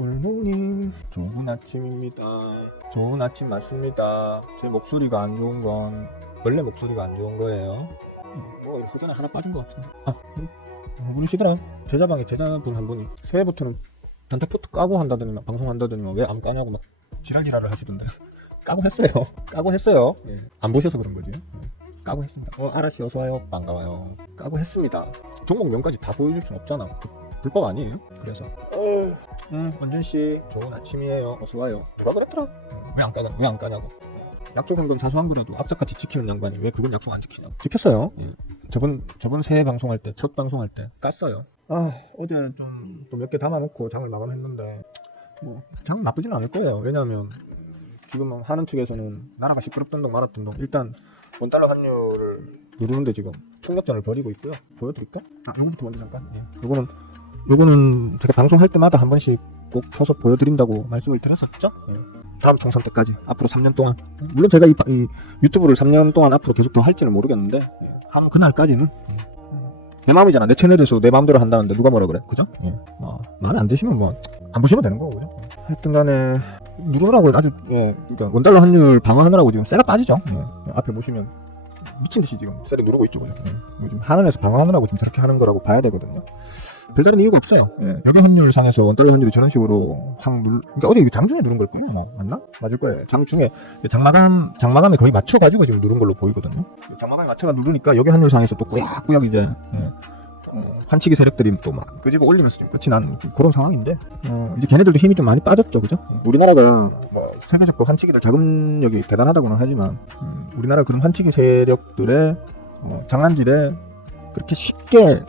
굿모닝. 좋은 아침입니다. 좋은 아침 맞습니다. 제 목소리가 안 좋은 건 원래 목소리가 안 좋은 거예요. 뭐 허전에 하나 빠진 것 같은데. 모르시더라. 제자방에 제자분 한 분이 새해부터는 단타포트 까고 한다더니 막 방송한다더니 왜 안 까냐고 막 지랄지랄을 하시던데. 까고 했어요. 예. 안 보셔서 그런 거지. 까고 했습니다. 아라씨 어서와요. 반가워요. 까고 했습니다. 종목명까지 다 보여줄 순 없잖아. 불법 아니에요? 그래서 원준씨 좋은 아침이에요. 어서와요. 누가 그랬더라? 왜 안 까냐고. 약속한 건 사소한 거라도 악착같이 지키는 양반이 왜 그건 약속 안 지키냐고. 지켰어요. 예. 저번 새해 방송할 때, 첫 방송할 때 깠어요. 어제 좀 또 몇 개 담아놓고 장을 마감했는데 뭐 장 나쁘진 않을 거예요. 왜냐하면 지금 하는 측에서는 나라가 시끄럽던 동 말았던 동 일단 원달러 환율을 누르는데 지금 충격전을 벌이고 있고요. 보여드릴까? 요거부터 먼저 잠깐. 요거는 제가 방송할 때마다 한 번씩 꼭 켜서 보여드린다고 말씀을 드렸었죠. 다음 총선 때까지 앞으로 3년 동안, 물론 제가 이 유튜브를 3년 동안 앞으로 계속 더 할지는 모르겠는데 한 그날까지는 내 마음이잖아. 내 채널에서 내 마음대로 한다는데 누가 뭐라 그래, 그죠? 마음에 안 드시면 뭐 안 보시면 되는 거고, 그죠? 하여튼간에 누르라고 아주 그러니까 원달러 환율 방어하느라고 지금 쇠가 빠지죠. 앞에 보시면 미친 듯이 지금 쇠를 누르고 있죠, 그죠? 지금 하늘에서 방어하느라고 지금 저렇게 하는 거라고 봐야 되거든요. 별다른 이유가 없어요. 여기 환율 상에서 원달러 환율이 저런 식으로 그러니까 어제 장중에 누른 걸 거예요. 맞나? 맞을 거예요. 장중에 장마감에 거의 맞춰가지고 지금 누른 걸로 보이거든요. 장마감에 맞춰가 누르니까 여기 환율 상에서 또 꾸역꾸역 이제 환치기 세력들이 또 막 끄집어 올리면서 좀 끝이 난 그런 상황인데, 이제 걔네들도 힘이 좀 많이 빠졌죠, 그죠? 우리나라가 뭐 세계적 환치기들 자금력이 대단하다고는 하지만 우리나라 그런 환치기 세력들의 장난질에 그렇게 쉽게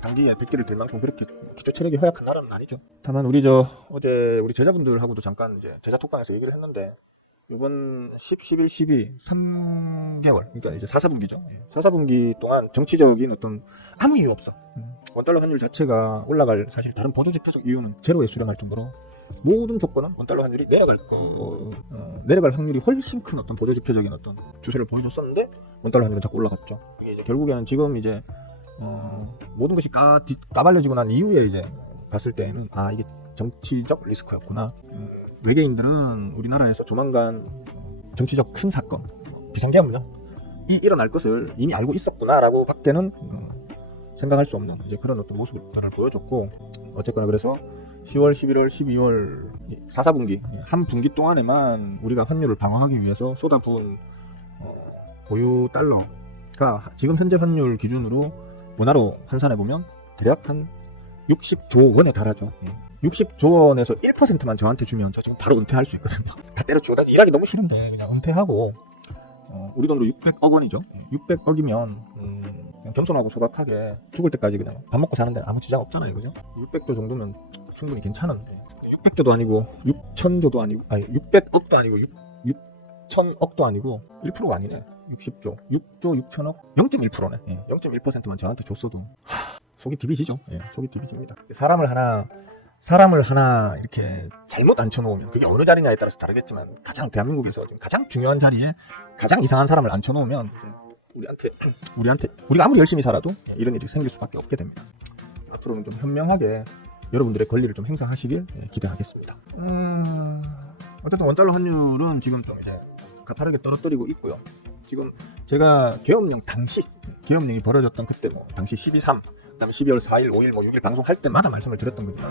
단기에 100기를 들 만큼 그렇게 기초 체력이 허약한 나라는 아니죠. 다만 어제 우리 제자분들하고도 잠깐 이제 제자 톡방에서 얘기를 했는데, 이번 10, 11, 12, 3개월, 그러니까 이제 4사분기죠. 4사분기 동안 정치적인 어떤 아무 이유 없어. 원달러 환율 자체가 올라갈 사실 다른 보조지표적 이유는 제로에 수렴할 정도로 모든 조건은 원달러 환율이 내려갈 확률이 훨씬 큰 어떤 보조지표적인 어떤 추세를 보여줬었는데 원달러 환율은 자꾸 올라갔죠. 이게 이제 결국에는 지금 이제 모든 것이 까발려지고 난 이후에 이제 봤을 때는 이게 정치적 리스크였구나. 외계인들은 우리나라에서 조만간 정치적 큰 사건, 비상계엄령 일어날 것을 이미 알고 있었구나라고 밖에는 생각할 수 없는 이제 그런 어떤 모습들을 보여줬고, 어쨌거나 그래서 10월, 11월, 12월 4사분기 한 분기 동안에만 우리가 환율을 방어하기 위해서 쏟아부은 보유 달러가 지금 현재 환율 기준으로 원화로 환산해보면 대략 한 60조 원에 달하죠. 60조 원에서 1%만 저한테 주면 저 지금 바로 은퇴할 수 있거든요. 다 때려치고 일하기 너무 싫은데 그냥 은퇴하고, 우리 돈으로 600억 원이죠. 600억이면 그냥 겸손하고 소박하게 죽을 때까지 그냥 밥 먹고 사는데 아무 지장 없잖아요, 그죠? 600조 정도면 충분히 괜찮은데 600조도 아니고 6천조도 아니고 600억도 아니고 6천억도 아니고 1%가 아니네. 60조 6조 6천억 0.1%네. 0.1%만 저한테 줬어도 속이 디비지죠. 속이 디비집니다. 사람을 하나 이렇게 잘못 앉혀놓으면, 그게 어느 자리냐에 따라서 다르겠지만 대한민국에서 지금 가장 중요한 자리에 가장 이상한 사람을 앉혀놓으면 우리가 아무리 열심히 살아도 이런 일이 생길 수밖에 없게 됩니다. 앞으로는 좀 현명하게 여러분들의 권리를 좀 행사하시길 기대하겠습니다. 어쨌든 원달러 환율은 지금 좀 이제 가파르게 떨어뜨리고 있고요. 지금 제가 계엄령이 벌어졌던 그때 당시 12.3, 그다음에 12월 4일, 5일, 6일 방송할 때마다 말씀을 드렸던 거지만,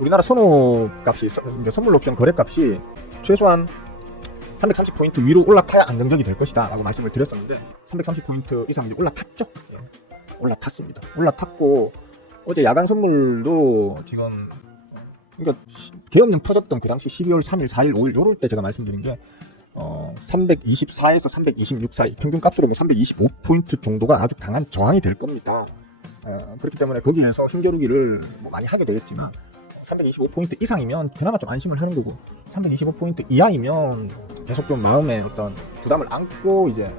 우리나라 선호값이, 선물 옵션 거래값이 최소한 330포인트 위로 올라타야 안정적이 될 것이다 라고 말씀을 드렸었는데, 330포인트 이상 올라탔죠. 올라탔습니다. 올라탔고, 어제 야간 선물도 지금, 그러니까 계엄령 터졌던 그 당시 12월 3일, 4일, 5일 요럴 때 제가 말씀드린 게 324에서 326 사이, 평균 값으로 325포인트 정도가 아주 강한 저항이 될 겁니다. 그렇기 때문에 거기에서 힘겨루기를 많이 하게 되겠지만, 325포인트 이상이면 그나마 좀 안심을 하는 거고, 325포인트 이하이면 계속 좀 마음에 어떤 부담을 안고 이제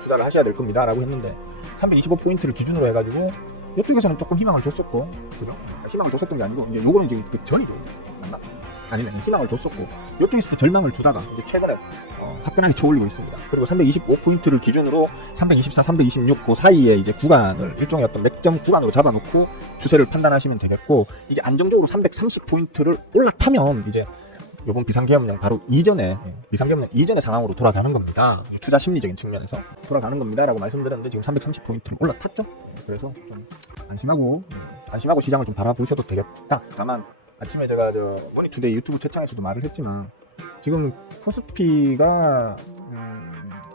투자를 하셔야 될 겁니다 라고 했는데, 325포인트를 기준으로 해가지고 이쪽에서는 조금 희망을 줬었고, 그죠? 희망을 줬었던 게 아니고 이제 요거는 지금 그 전이죠. 맞나? 아니면 희망을 줬었고 이쪽에서 또 절망을 두다가 이제 최근에 화끈하게 쳐올리고 있습니다. 그리고 325포인트를 기준으로 324, 326 그 사이에 이제 구간을 일종의 어떤 맥점 구간으로 잡아놓고 추세를 판단하시면 되겠고, 이게 안정적으로 330포인트를 올라타면 이제 이번 비상계엄령 바로 이전에, 비상계엄령 이전의 상황으로 돌아가는 겁니다. 투자 심리적인 측면에서 돌아가는 겁니다 라고 말씀드렸는데 지금 330포인트를 올라탔죠. 그래서 좀 안심하고 시장을 좀 바라보셔도 되겠다. 다만 아침에 제가 머니투데이 유튜브 채창에서도 말을 했지만 지금 코스피가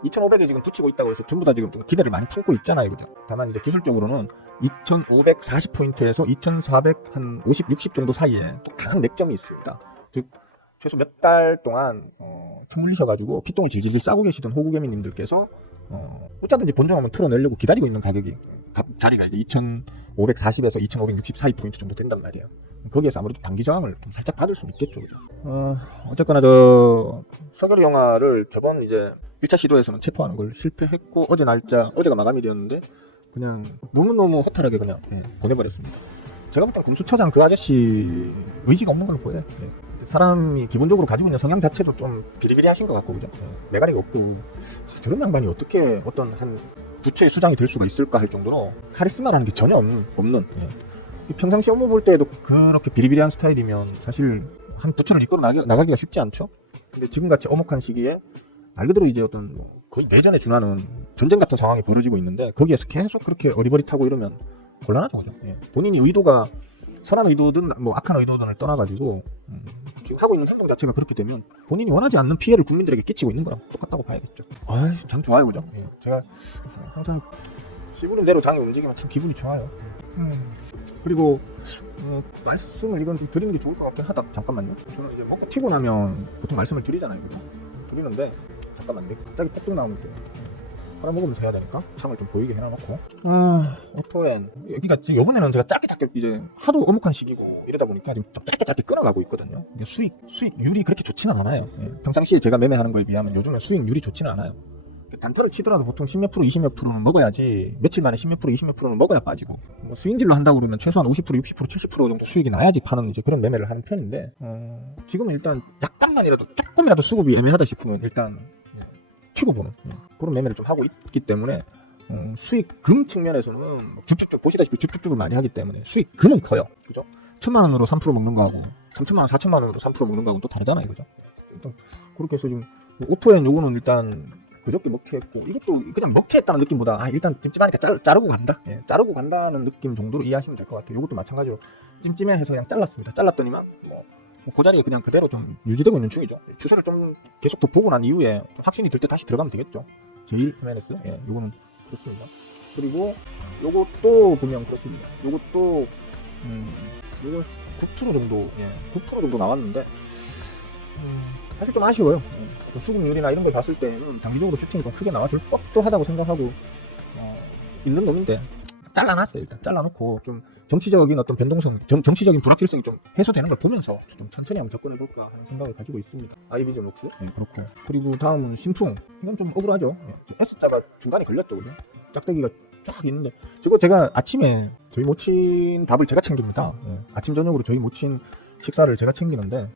2500에 지금 붙이고 있다고 해서 전부 다 지금 기대를 많이 품고 있잖아요, 그죠? 다만 이제 기술적으로는 2540포인트에서 2450, 60 정도 사이에 또 강한 맥점이 있습니다. 즉 최소 몇 달 동안 총 물리셔가지고 피똥을 질질질 싸고 계시던 호구개미님들께서 어쩌든지 본전 한번 틀어내려고 기다리고 있는 가격이 자리가 이제 2540에서 2560 사이 포인트 정도 된단 말이에요. 거기에서 아무래도 단기 저항을 좀 살짝 받을 수는 있겠죠, 그죠? 어쨌거나 서결이 영화를 저번 이제 1차 시도에서는 체포하는 걸 실패했고 어제가 마감이 되었는데 그냥 너무너무 허탈하게 그냥 보내버렸습니다. 제가 볼 땐 금수처장 그 아저씨 의지가 없는 걸로 보여요. 사람이 기본적으로 가지고 있는 성향 자체도 좀 비리비리하신 것 같고, 그죠? 매가리가 없고 저런 양반이 어떻게 어떤 한 부처의 수장이 될 수가 있을까 할 정도로 카리스마라는 게 전혀 없는 평상시 업무 볼 때도 그렇게 비리비리한 스타일이면 사실 한 부처를 이끌어 나가기가 쉽지 않죠. 근데 지금같이 엄혹한 시기에 말 그대로 이제 어떤 거의 내전에 준하는 전쟁 같은 상황이 벌어지고 있는데 거기에서 계속 그렇게 어리버릿하고 이러면 곤란하죠, 그죠? 본인이 의도가 선한 의도든 뭐 악한 의도든을 떠나가지고 지금 하고 있는 행동 자체가 그렇게 되면 본인이 원하지 않는 피해를 국민들에게 끼치고 있는 거랑 똑같다고 봐야겠죠. 참 좋아요, 그죠? 제가 항상 씨부린 대로 장이 움직이면 참 기분이 좋아요. 그리고 말씀을 이건 좀 드리는 게 좋을 것 같긴 하다. 잠깐만요. 저는 이제 뭔가 튀고 나면 보통 말씀을 드리잖아요, 그죠? 드리는데 잠깐만요. 갑자기 폭등 나오면 또 팔아먹으면서 해야 되니까 창을 좀 보이게 해놔놓고. 오토엔 그러니까 지금 요번에는 제가 짧게 이제 하도 어묵한 시기고 이러다 보니까 지금 좀 짧게 끊어가고 있거든요. 수익률이 그렇게 좋지는 않아요. 평상시에 제가 매매하는 거에 비하면 요즘은 수익률이 좋지는 않아요. 단타를 치더라도 보통 10몇 프로, 20몇 프로는 먹어야지, 며칠 만에 10몇 프로, 20몇 프로는 먹어야 빠지고, 뭐 수익질로 한다고 그러면 최소한 50%, 60%, 70% 정도 수익이 나야지 파는 이제 그런 매매를 하는 편인데, 지금은 일단 약간만이라도 조금이라도 수급이 애매하다 싶으면 일단 튀고 보는 그런 매매를 좀 하고 있기 때문에 수익금 측면에서는 주택주 보시다시피 주택주를 많이 하기 때문에 수익금은 커요, 그죠? 1000만 원으로 3% 먹는 거하고 3천만 원, 4천만 원으로 3% 먹는 거하고는 또 다르잖아요, 그죠? 일단 그렇게 해서 지금 오토엔 요거는 일단 그저께 먹튀했고, 이것도 그냥 먹튀했다는 느낌보다 일단 찜찜하니까 자르고 간다, 자르고 간다는 느낌 정도로 이해하시면 될 것 같아요. 이것도 마찬가지로 찜찜해 해서 그냥 잘랐습니다. 잘랐더니만 그 자리에 그냥 그대로 좀 유지되고 있는 중이죠. 추세를 좀 계속 더 보고 난 이후에 확신이 들 때 다시 들어가면 되겠죠. 제일 히메네스, 요거는 그렇습니다. 그리고 요것도 보면 그렇습니다. 요것도 요거 9% 정도, 9% 정도 나왔는데 사실 좀 아쉬워요. 수급률이나 이런 걸 봤을 때는 단기적으로 슈팅이 좀 크게 나와줄 법도 하다고 생각하고 있는 놈인데 잘라놨어요. 일단 잘라놓고 좀 정치적인 어떤 변동성, 정치적인 불확실성이 좀 해소되는 걸 보면서 좀 천천히 한번 접근해볼까 하는 생각을 가지고 있습니다. 아이비전 록스, 그렇고, 그리고 다음은 신풍. 이건 좀 억울하죠. S자가 중간에 걸렸죠, 그죠? 짝대기가 쫙 있는데 제가 아침에 저희 모친 밥을 제가 챙깁니다. 아침 저녁으로 저희 모친 식사를 제가 챙기는데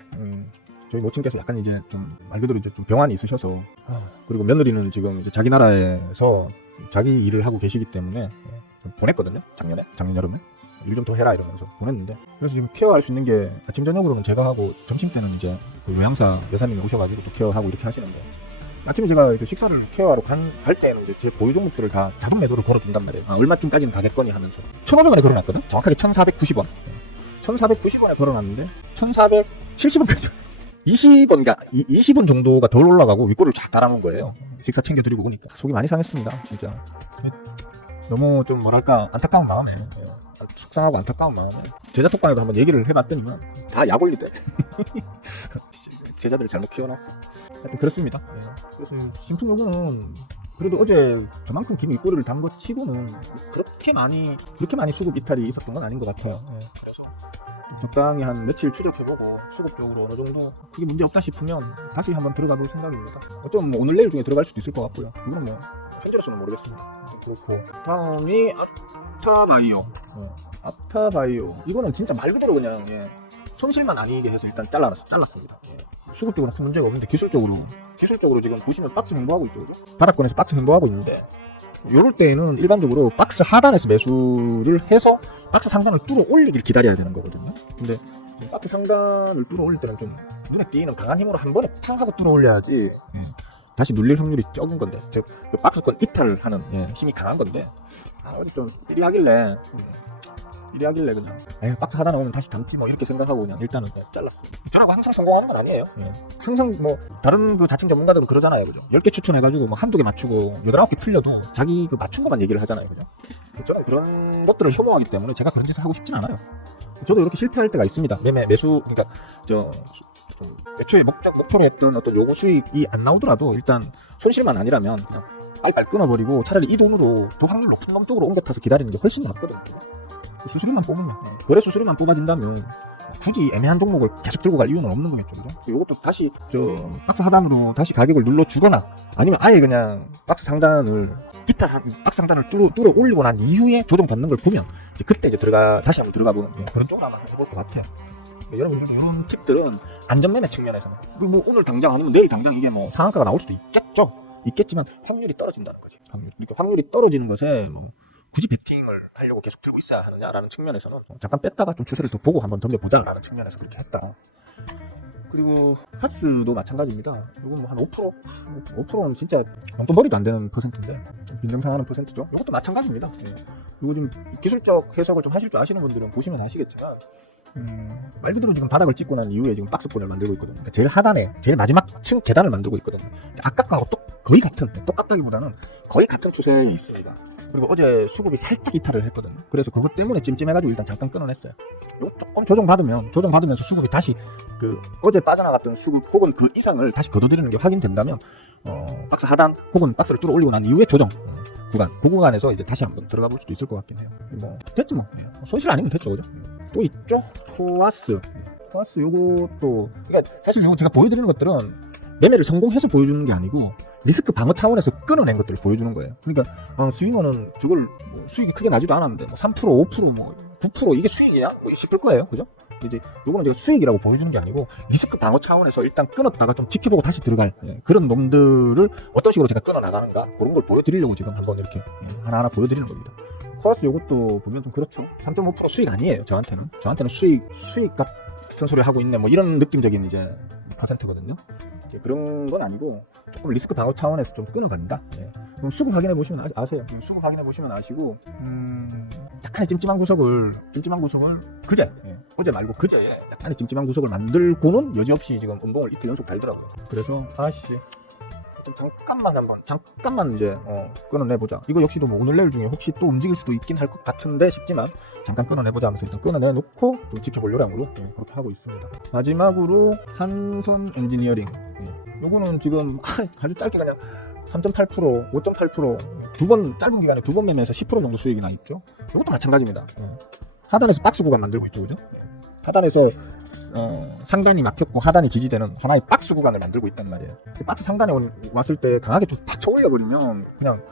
저희 모친께서 약간 이제 좀 말 그대로 이제 좀 병환이 있으셔서, 그리고 며느리는 지금 이제 자기 나라에서 자기 일을 하고 계시기 때문에 보냈거든요. 작년 여름에 일 좀 더 해라 이러면서 보냈는데, 그래서 지금 케어할 수 있는 게 아침 저녁으로는 제가 하고 점심 때는 이제 그 요양사 여사님이 오셔가지고 또 케어하고 이렇게 하시는데, 아침에 제가 식사를 케어하러 갈 때는 이제 제 보유 종목들을 다 자동 매도를 걸어둔단 말이에요. 얼마쯤까지는 가겠거니 하면서 1,500원에 걸어놨거든. 정확하게 1,490원. 1,490원에 걸어놨는데 1,470원까지 20원 정도가 덜 올라가고 윗골을 쫙 달아놓은 거예요. 식사 챙겨드리고 오니까 속이 많이 상했습니다, 진짜. 너무 좀 뭐랄까 안타까운 마음에, 속상하고 안타까운 마음에 제자 톡방에도 한번 얘기를 해봤더니만 다 약 올리대. 제자들을 잘못 키워놨어. 하여튼 그렇습니다. 그래서 신품 요거는 그래도 어제 저만큼 긴 윗꼬리를 단 것 치고는 그렇게 많이 수급 이탈이 있었던 건 아닌 것 같아요. 그래서 적당히 한 며칠 추적해보고 수급적으로 어느 정도 크게 문제 없다 싶으면 다시 한번 들어가 볼 생각입니다. 어쩌면 뭐 오늘 내일 중에 들어갈 수도 있을 것 같고요. 그건 뭐 현재로서는 모르겠습니다. 그렇고, 다음이 아타바이오. 아타바이오 이거는 진짜 말 그대로 그냥 손실만 아니게 해서 일단 잘랐습니다. 수급적으로 큰 문제가 없는데 기술적으로 지금 보시면 박스 횡보하고 있죠, 그죠? 바닥권에서 박스 횡보하고 있는데 요럴 때에는 일반적으로 박스 하단에서 매수를 해서 박스 상단을 뚫어 올리길 기다려야 되는 거거든요. 근데 박스 상단을 뚫어 올릴 때는 좀 눈에 띄는 강한 힘으로 한 번에 팡 하고 뚫어 올려야지 다시 눌릴 확률이 적은 건데, 즉 그 박스권 이탈을 하는 힘이 강한 건데, 어디 좀 이리 하길래 그냥 박스 하단 오면 다시 담지 뭐 이렇게 생각하고 그냥 일단은 잘랐습니다. 저라고 항상 성공하는 건 아니에요. 항상 뭐 다른 그 자칭 전문가들은 그러잖아요, 그죠? 10개 추천해가지고 뭐 한두 개 맞추고 8, 9개 틀려도 자기 그 맞춘 것만 얘기를 하잖아요, 그죠? 저는 그런 것들을 혐오하기 때문에 제가 그런 짓을 하고 싶진 않아요. 저도 이렇게 실패할 때가 있습니다. 매수, 그러니까 애초에 목표로 했던 어떤 요구 수익이 안 나오더라도 일단 손실만 아니라면 그냥 빨빨 끊어버리고 차라리 이 돈으로 더 확률 높은 놈 쪽으로 옮겨 타서 기다리는 게 훨씬 낫거든요. 수수료만 뽑으면, 거래 수수료만 뽑아진다면 굳이 애매한 종목을 계속 들고 갈 이유는 없는 거겠죠, 그죠? 이것도 다시 박스 하단으로 다시 가격을 눌러주거나 아니면 아예 그냥 박스 상단을 박스 상단을 뚫어 올리고 난 이후에 조정받는 걸 보면 이제 그때 이제 다시 한번 들어가 보는 그런 쪽으로 한번 해볼 것 같아요. 여러분들 이런 팁들은 안전매매 측면에서는 뭐 오늘 당장 아니면 내일 당장 이게 뭐 상한가가 나올 수도 있겠지만 확률이 떨어진다는 거지. 그러니까 확률이 떨어지는 것에 굳이 베팅을 하려고 계속 들고 있어야 하느냐라는 측면에서는 잠깐 뺐다가 좀 추세를 더 보고 한번 덤벼보자라는 측면에서 그렇게 했다. 그리고 하스도 마찬가지입니다. 이건 뭐 한 5%는 진짜 용돈벌이도 안 되는 퍼센트인데 빈정상하는 퍼센트죠. 이것도 마찬가지입니다. 이거 지금 기술적 해석을 좀 하실 줄 아시는 분들은 보시면 아시겠지만 말 그대로 지금 바닥을 찍고 난 이후에 지금 박스권을 만들고 있거든요. 그러니까 제일 하단에 제일 마지막 층 계단을 만들고 있거든요. 아까 거하고 거의 같은, 똑같다기보다는 거의 같은 추세에 있습니다. 그리고 어제 수급이 살짝 이탈을 했거든요. 그래서 그것 때문에 찜찜해가지고 일단 잠깐 끊어냈어요. 이거 조금 조정받으면서 수급이 다시 그 어제 빠져나갔던 수급 혹은 그 이상을 다시 걷어들이는 게 확인된다면 박스 하단 혹은 박스를 뚫어 올리고 난 이후에 조정 그 구간에서 이제 다시 한번 들어가 볼 수도 있을 것 같긴 해요. 뭐 됐지 뭐. 손실 아니면 됐죠, 그죠? 또 있죠. 코아스 요것도, 그러니까 사실 요거 제가 보여드리는 것들은 매매를 성공해서 보여주는 게 아니고 리스크 방어 차원에서 끊어낸 것들을 보여주는 거예요. 그러니까 스윙어는 저걸 뭐 수익이 크게 나지도 않았는데 뭐 3%, 5%, 뭐 9% 이게 수익이냐? 뭐 싶을 거예요, 그죠? 이제 요거는 제가 수익이라고 보여주는 게 아니고 리스크 방어 차원에서 일단 끊었다가 좀 지켜보고 다시 들어갈 그런 놈들을 어떤 식으로 제가 끊어 나가는가 그런 걸 보여드리려고 지금 한번 이렇게 하나하나 보여드리는 겁니다. 코아스 요것도 보면 좀 그렇죠. 3.5% 수익 아니에요. 저한테는 수익 같은 소리 하고 있네 뭐 이런 느낌적인 이제 퍼센트거든요. 그런 건 아니고 조금 리스크 방어 차원에서 좀 끊어간다. 그럼 수급 확인해 보시면 아세요. 수급 확인해 보시면 아시고 약간의 찜찜한 구석을 어제 말고 그제 약간의 찜찜한 구석을 만들고는 여지없이 지금 음봉을 이틀 연속 달더라고요. 그래서 잠깐만 이제 끊어내보자. 이거 역시도 뭐 오늘 내일 중에 혹시 또 움직일 수도 있긴 할 것 같은데 싶지만 잠깐 끊어내보자 하면서 일단 끊어내놓고 좀 지켜볼 요량으로 그렇게 하고 있습니다. 마지막으로 한선 엔지니어링. 요거는 지금 아주 짧게 그냥 3.8%, 5.8% 짧은 기간에 두 번 매매해서 10% 정도 수익이 나 있죠. 이것도 마찬가지입니다. 하단에서 박스 구간 만들고 있죠, 그죠? 하단에서 상단이 막혔고 하단이 지지되는 하나의 박스 구간을 만들고 있단 말이에요. 박스 상단에 왔을 때 강하게 좀 팍 쳐올려버리면 그냥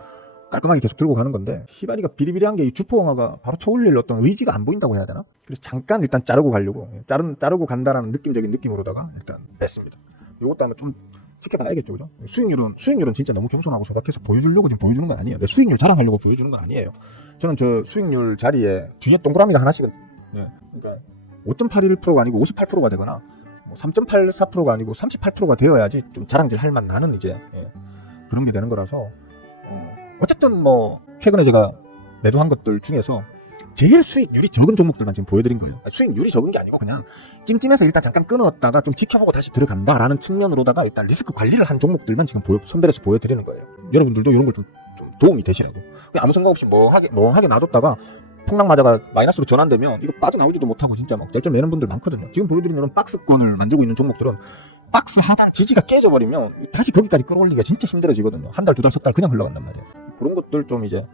깔끔하게 계속 들고 가는 건데 시바리가 비리비리한 게 이 주포홍화가 바로 쳐올릴 어떤 의지가 안 보인다고 해야 되나? 그래서 잠깐 일단 자르고 가려고 자르고 간다는 느낌적인 느낌으로다가 일단 뺐습니다. 이것도 한번 좀 지켜봐야겠죠, 그죠? 수익률은 진짜 너무 겸손하고 소박해서 보여주려고 지금 보여주는 건 아니에요. 수익률 자랑하려고 보여주는 건 아니에요. 저는 저 수익률 자리에 뒤에 동그라미가 하나씩은 그러니까 5.81%가 아니고 58%가 되거나 3.84%가 아니고 38%가 되어야지 좀 자랑질 할 만 나는 이제 그런 게 되는 거라서 어쨌든 뭐 최근에 제가 매도한 것들 중에서 제일 수익률이 적은 종목들만 지금 보여드린 거예요. 수익률이 적은 게 아니고 그냥 찜찜해서 일단 잠깐 끊었다가 좀 지켜보고 다시 들어간다라는 측면으로다가 일단 리스크 관리를 한 종목들만 지금 선별해서 보여드리는 거예요. 여러분들도 이런 걸 좀 도움이 되시라고. 아무 생각 없이 멍하게 놔뒀다가 폭락 맞아가 마이너스로 전환되면 이거 빠져나오지도 못하고 진짜 막 짤짤 매는 분들 많거든요. 지금 보여드리는 이런 박스권을 만들고 있는 종목들은 박스 하단 지지가 깨져버리면 다시 거기까지 끌어올리기가 진짜 힘들어지거든요. 한 달, 두 달, 석 달 그냥 흘러간단 말이에요. 그런 것들 좀 이제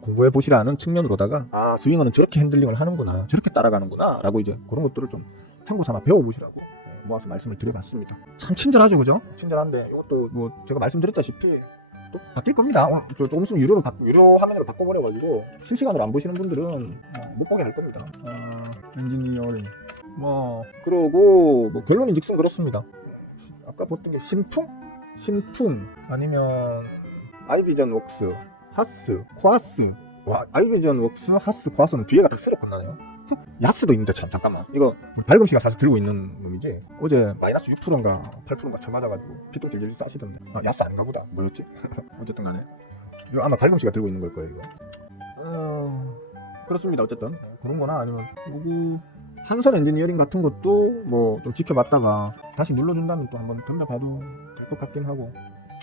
공부해 보시라는 측면으로다가 스윙어는 저렇게 핸들링을 하는구나, 저렇게 따라가는구나 라고 이제 그런 것들을 좀 참고 삼아 배워보시라고 모아서 말씀을 드려봤습니다. 참 친절하죠, 그죠? 친절한데 이것도 뭐 제가 말씀드렸다시피 또 바뀔 겁니다. 오늘 조금 있으면 유료 화면으로 바꿔버려가지고 실시간으로 안 보시는 분들은 못 보게 할 겁니다. 엔지니어링 그러고 뭐 결론인즉슨 그렇습니다. 아까 봤던 게 신품 아니면 아이비전 웍스, 하스, 코아스. 와, 아이비전 웍스, 하스, 코아스는 뒤에가 다 쓰러 끝나네요. 야스도 있는데 참 잠깐만, 이거 우리 발금씨가 사실 들고 있는 놈이지. 어제 마이너스 6%인가 8%인가 쳐맞아가지고 피똥 질질 싸시던데. 야스 아닌가 보다. 뭐였지? 어쨌든 간에 이거 아마 발금씨가 들고 있는 걸 거예요 이거. 그렇습니다. 어쨌든 그런 거나 아니면 요거 한선 엔지니어링 같은 것도 뭐 좀 지켜봤다가 다시 눌러준다면 또 한번 던져봐도 될 것 같긴 하고,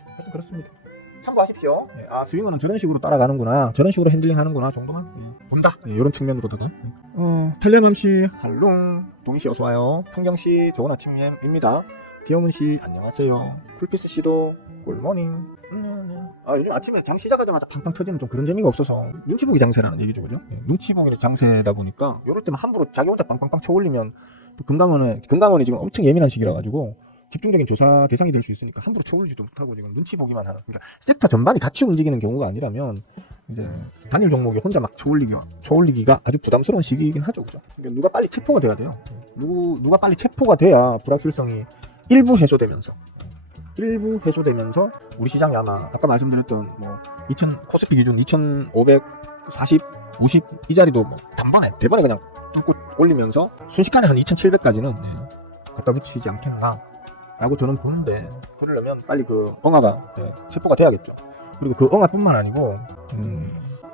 하여튼 그렇습니다. 참고하십시오. 아, 스윙어는 저런 식으로 따라가는구나, 저런 식으로 핸들링 하는구나 정도만 본다, 이런 측면으로다가. 텔레맘씨 할롱, 동희씨 어서와요. 풍경씨 좋은 아침입니다. 귀여문씨 안녕하세요. 쿨피스씨도 꿀모닝. 요즘 아침에 장 시작하자마자 팡팡 터지는 좀 그런 재미가 없어서 눈치보기 장세라는 얘기죠, 그죠? 눈치보기 장세다 보니까 요럴 때만 함부로 자기 혼자 빵빵빵 쳐올리면 또 금강원이 지금 엄청 예민한 시기라 가지고 집중적인 조사 대상이 될 수 있으니까 함부로 쳐올리지도 못하고 지금 눈치 보기만 하는, 그러니까 섹터 전반이 같이 움직이는 경우가 아니라면 이제 단일 종목이 혼자 막 쳐올리기가 아주 부담스러운 시기이긴 하죠, 그죠? 그러니까 누가 빨리 체포가 돼야 돼요. 누가 빨리 체포가 돼야 불확실성이 일부 해소되면서 우리 시장이 아마 아까 말씀드렸던 뭐 코스피 기준 2,540, 50 이 자리도 뭐 대번에 그냥 뚫고 올리면서 순식간에 한 2,700까지는 갖다 붙이지 않겠나 라고 저는 보는데, 그러려면 빨리 그 엉아가 체포가 돼야겠죠. 그리고 그 엉아뿐만 아니고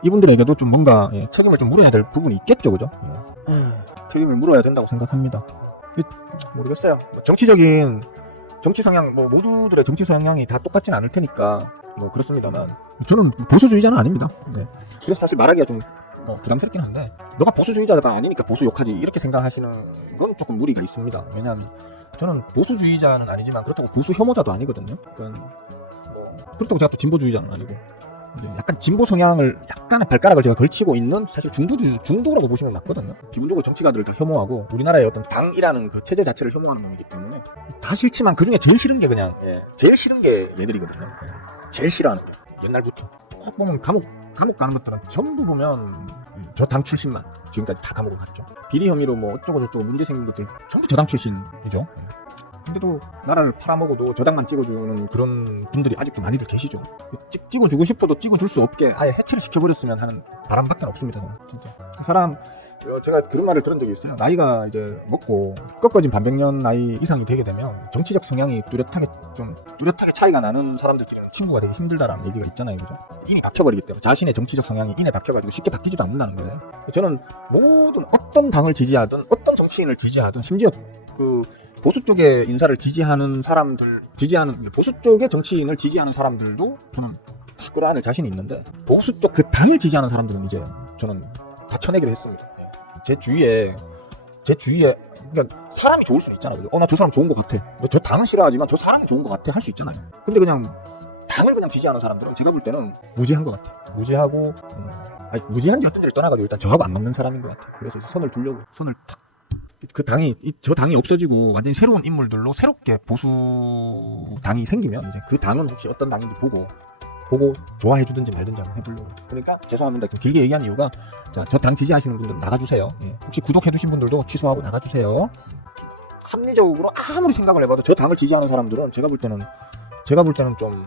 이분들에게도 좀 뭔가 책임을 좀 물어야 될 부분이 있겠죠, 그죠? 책임을 물어야 된다고 생각합니다. 모르겠어요. 정치 성향, 뭐 모두들의 정치 성향이 다 똑같진 않을 테니까 뭐 그렇습니다만, 저는 보수주의자는 아닙니다. 그래서 사실 말하기가 좀 부담스럽긴 한데, 너가 보수주의자가 아니니까 보수 욕하지 이렇게 생각하시는 건 조금 무리가 있습니다. 왜냐하면 저는 보수주의자는 아니지만 그렇다고 보수 혐오자도 아니거든요. 그러니까 그렇다고 제가 또 진보주의자는 아니고, 이제 약간 진보 성향을 약간의 발가락을 제가 걸치고 있는 사실 중도라고 보시면 맞거든요. 기본적으로 정치가들을 다 혐오하고 우리나라의 어떤 당이라는 그 체제 자체를 혐오하는 놈이기 때문에 다 싫지만 그 중에 제일 싫은 게 제일 싫은 게 얘들이거든요. 제일 싫어하는 게 옛날부터 꼭 보면 감옥 가는 것들은 전부 보면 저 당 출신만 지금까지 다 감옥을 갔죠. 비리 혐의로 뭐 어쩌고 저쩌고 문제 생긴 것들 전부 저당 출신이죠. 근데도 나라를 팔아먹어도 저당만 찍어주는 그런 분들이 아직도 많이들 계시죠. 찍어주고 싶어도 찍어줄 수 없게 아예 해체를 시켜버렸으면 하는 바람밖에 없습니다, 저는. 진짜 사람, 제가 그런 말을 들은 적이 있어요. 나이가 이제 먹고 꺾어진 반백년 나이 이상이 되게 되면 정치적 성향이 뚜렷하게 차이가 나는 사람들끼리는 친구가 되기 힘들다라는 얘기가 있잖아요, 그죠? 인이 박혀버리기 때문에 자신의 정치적 성향이 인에 박혀가지고 쉽게 바뀌지도 않는다는 거예요. 저는 모든 어떤 당을 지지하든 어떤 정치인을 지지하든, 심지어 그 보수 쪽의 인사를 보수 쪽의 정치인을 지지하는 사람들도 저는 다 끌어안을 자신이 있는데, 보수 쪽 그 당을 지지하는 사람들은 이제 저는 다 쳐내기로 했습니다. 제 주위에 그러니까 사람이 좋을 수는 있잖아요. 나 저 사람 좋은 것 같아. 저 당은 싫어하지만 저 사람이 좋은 것 같아 할 수 있잖아요. 근데 그냥 당을 그냥 지지하는 사람들은 제가 볼 때는 무지한 것 같아요. 무지하고 무지한지 어떤지를 떠나가지고 일단 저하고 안 맞는 사람인 것 같아요. 그래서 선을 탁, 저 당이 없어지고 완전히 새로운 인물들로 새롭게 보수 당이 생기면 이제 그 당은 혹시 어떤 당인지 보고 좋아해 주든지 말든지 한번 해보려고. 그러니까 죄송합니다. 좀 길게 얘기한 이유가, 저 당 지지하시는 분들은 나가주세요. 혹시 구독해 주신 분들도 취소하고 나가주세요. 합리적으로 아무리 생각을 해봐도 저 당을 지지하는 사람들은 제가 볼 때는 좀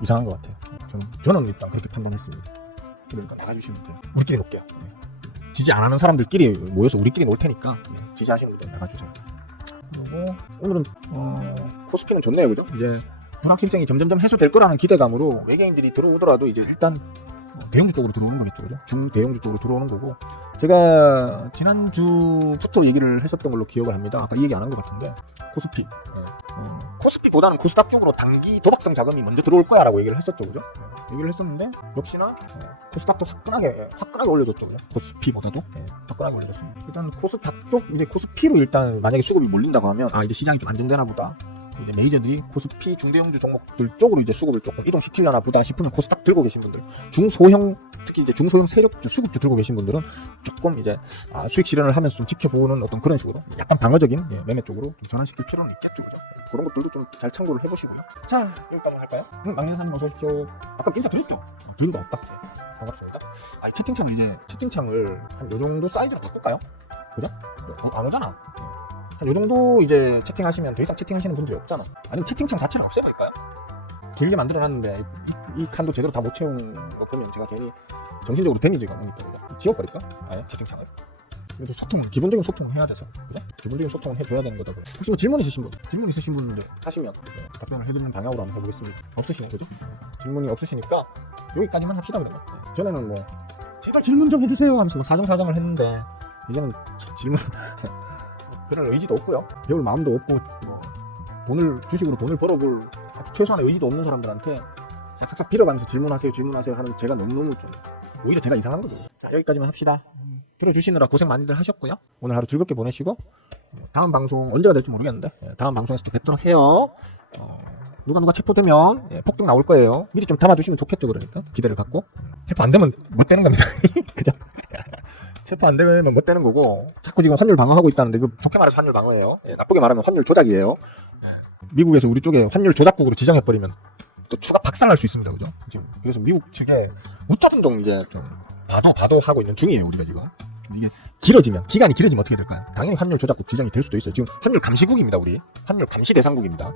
이상한 것 같아요. 저는 일단 그렇게 판단했습니다. 그러니까 나가주시면 돼요. 우리끼리 놀게요. 지지 안 하는 사람들끼리 모여서 우리끼리 놀 테니까 지지하시는 분들 나가주세요. 그리고 오늘은 코스피는 좋네요, 그죠? 이제 불확실성이 점점점 해소될 거라는 기대감으로 외계인들이 들어오더라도 이제 일단 대형주 쪽으로 들어오는 거겠죠, 그죠? 중대형주 쪽으로 들어오는 거고, 제가 지난주부터 얘기를 했었던 걸로 기억을 합니다. 아까 이 얘기 안 한 것 같은데, 코스피. 코스피보다는 코스닥 쪽으로 단기 도박성 자금이 먼저 들어올 거야 라고 얘기를 했었죠, 그죠? 얘기를 했었는데, 역시나 코스닥도 화끈하게 올려줬죠, 그죠? 코스피보다도 화끈하게 올려줬습니다. 일단 코스닥 쪽, 이제 코스피로 일단 만약에 수급이 몰린다고 하면, 이제 시장이 좀 안정되나 보다. 이제 메이저들이 코스피 중대형주 종목들 쪽으로 이제 수급을 조금 이동시키려나 보다 싶으면 코스닥 들고 계신 분들, 특히 이제 중소형 세력주 수급주 들고 계신 분들은 조금 이제 수익 실현을 하면서 좀 지켜보는 어떤 그런 식으로 약간 방어적인 매매 쪽으로 좀 전환시킬 필요는 있겠죠, 그죠? 그런 것들도 좀 잘 참고를 해보시고요. 자, 여기까지 할까요? 막내사님 어서 오십시오. 아까 인사 드렸죠? 드린 거 없다. 반갑습니다. 이 채팅창을 한 요 정도 사이즈로 바꿀까요? 그죠? 안 오잖아. 한 요 정도 이제 채팅하시면 더 이상 채팅하시는 분들이 없잖아. 아니면 채팅창 자체를 없애버릴까요? 길게 만들어놨는데 이 칸도 제대로 다 못 채운 거 보면 제가 괜히 정신적으로 데미지가 오니까 지워버릴까? 아예 채팅창을. 그래도 기본적인 소통을 해야 돼서, 그죠? 기본적인 소통을 해줘야 되는 거다. 혹시 뭐 질문 있으신 분들 하시면 답변을 해드리는 방향으로 한번 해보겠습니다. 없으시네, 그죠? 질문이 없으시니까 여기까지만 합시다, 그러면. 전에는 뭐 제발 질문 좀 해주세요 하면서 뭐 사정사정을 했는데 이제는 질문 그럴 의지도 없고요. 배울 마음도 없고, 뭐 주식으로 돈을 벌어볼 아주 최소한의 의지도 없는 사람들한테 싹싹 빌어가면서 질문하세요 하는 제가 너무너무 좀 오히려 제가 이상한 거죠. 자, 여기까지만 합시다. 들어주시느라 고생 많이들 하셨고요. 오늘 하루 즐겁게 보내시고 다음 방송 언제가 될지 모르겠는데 다음 방송에서 또 뵙도록 해요. 누가 체포되면 폭등 나올 거예요. 미리 좀 담아두시면 좋겠죠. 그러니까 기대를 갖고. 체포 안 되면 못 되는 겁니다. 그죠? 체포 안 되면 못 되는 거고, 자꾸 지금 환율 방어하고 있다는데 그 좋게 말해서 환율 방어예요. 나쁘게 말하면 환율 조작이에요. 미국에서 우리 쪽에 환율 조작국으로 지정해버리면 또 추가 박살날 수 있습니다. 그죠? 지금 그래서 미국 측에 우짜등동 이제 좀 봐도 하고 있는 중이에요. 우리가 지금. 이게 기간이 길어지면 어떻게 될까요? 당연히 환율 조작국 지정이 될 수도 있어요. 지금 환율 감시국입니다. 우리 환율 감시 대상국입니다.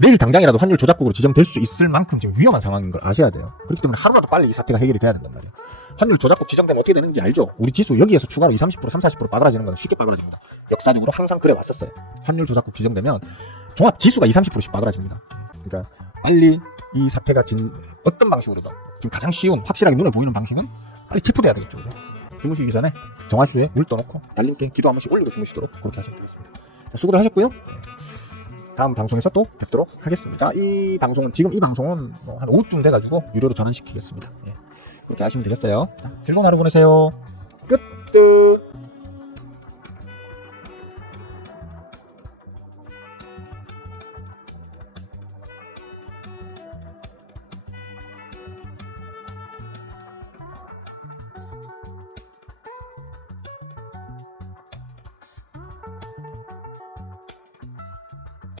내일 당장이라도 환율 조작국으로 지정될 수 있을 만큼 지금 위험한 상황인 걸 아셔야 돼요. 그렇기 때문에 하루라도 빨리 이 사태가 해결이 돼야 된단 말이에요. 환율 조작국 지정되면 어떻게 되는지 알죠? 우리 지수 여기에서 추가로 20, 30%, 30, 40% 빠그라지는 건 쉽게 빠그라집니다. 역사적으로 항상 그래 왔었어요. 환율 조작국 지정되면 종합 지수가 20, 30%씩 빠그라집니다. 그러니까 빨리 이 사태가 어떤 방식으로든 지금 가장 쉬운 확실하게 눈에 보이는 방식은 빨리 체포돼야 되겠죠. 그죠? 주무시기 전에 정화수에 물 떠놓고 달님께 기도 한 번씩 올리고 주무시도록 그렇게 하시면 되겠습니다. 자, 수고를 하셨고요. 다음 방송에서 또 뵙도록 하겠습니다. 이 방송은 한 오후쯤 돼가지고 유료로 전환시키겠습니다. 그렇게 하시면 되겠어요. 자, 즐거운 하루 보내세요. 끝!